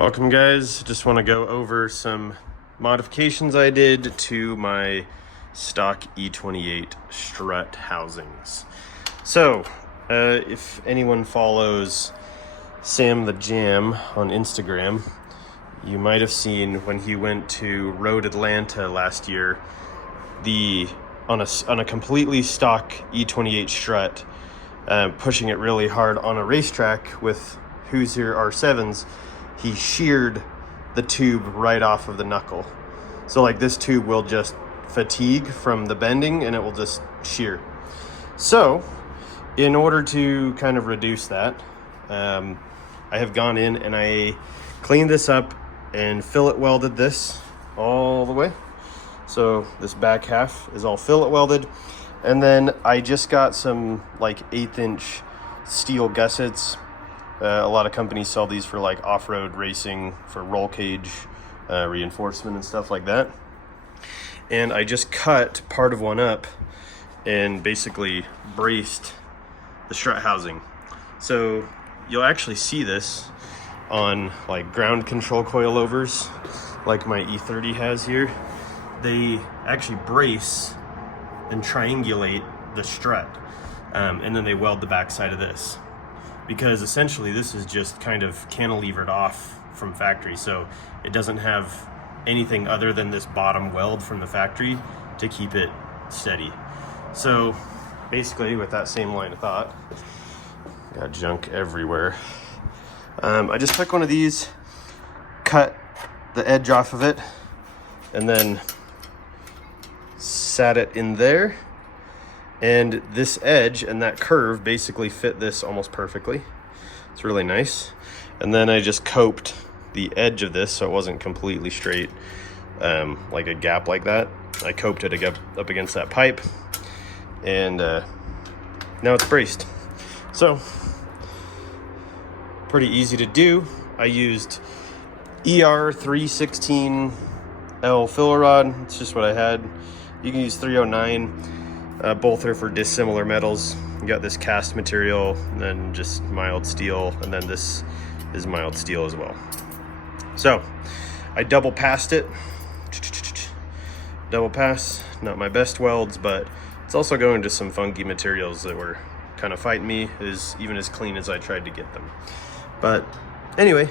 Welcome guys, just want to go over some modifications I did to my stock E28 strut housings. So, if anyone follows Sam the Jam on Instagram, you might have seen when he went to Road Atlanta last year, on a completely stock E28 strut, pushing it really hard on a racetrack with Hoosier R7s, he sheared the tube right off of the knuckle. So like this tube will just fatigue from the bending and it will just shear. So in order to kind of reduce that, I have gone in and I cleaned this up and fillet welded this all the way. So this back half is all fillet welded. And then I just got some like 1/8" steel gussets. A lot of companies sell these for like off-road racing, for roll cage reinforcement and stuff like that. And I just cut part of one up and basically braced the strut housing. So you'll actually see this on like ground control coilovers like my E30 has here. They actually brace and triangulate the strut, and then they weld the back side of this, because essentially this is just kind of cantilevered off from factory, so it doesn't have anything other than this bottom weld from the factory to keep it steady. So basically, with that same line of thought, got junk everywhere, I just took one of these, cut the edge off of it, and then sat it in there, and this edge and that curve basically fit this almost perfectly. It's really nice. And then I just coped the edge of this so it wasn't completely straight, like a gap like that. I coped it up against that pipe, and now it's braced. So pretty easy to do. I used ER 316L filler rod. It's just what I had. You can use 309. Both are for dissimilar metals. You got this cast material, and then just mild steel, and then this is mild steel as well. So I double passed it. Double pass, not my best welds, but it's also going to some funky materials that were kind of fighting me, even as clean as I tried to get them. But anyway,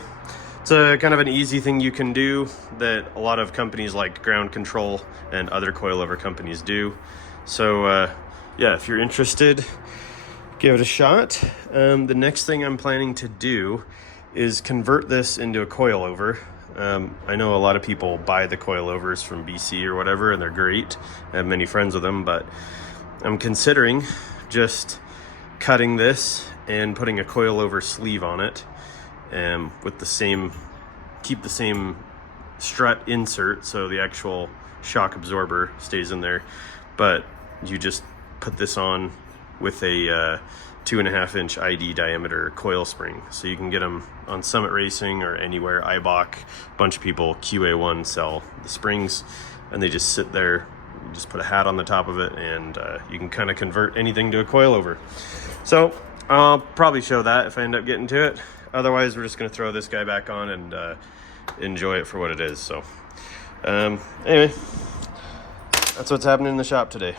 it's a kind of an easy thing you can do that a lot of companies like Ground Control and other coilover companies do. So yeah, if you're interested, give it a shot. The next thing I'm planning to do is convert this into a coilover. I know a lot of people buy the coilovers from BC or whatever, and they're great. I have many friends with them, but I'm considering just cutting this and putting a coilover sleeve on it, with the same, keep the same strut insert, so the actual shock absorber stays in there, but you just put this on with a 2.5-inch ID diameter coil spring. So you can get them on Summit Racing or anywhere. IBOC, a bunch of people, QA1 sell the springs, and they just sit there. You just put a hat on the top of it, and you can kind of convert anything to a coilover. So I'll probably show that if I end up getting to it. Otherwise, we're just going to throw this guy back on and enjoy it for what it is. So anyway, that's what's happening in the shop today.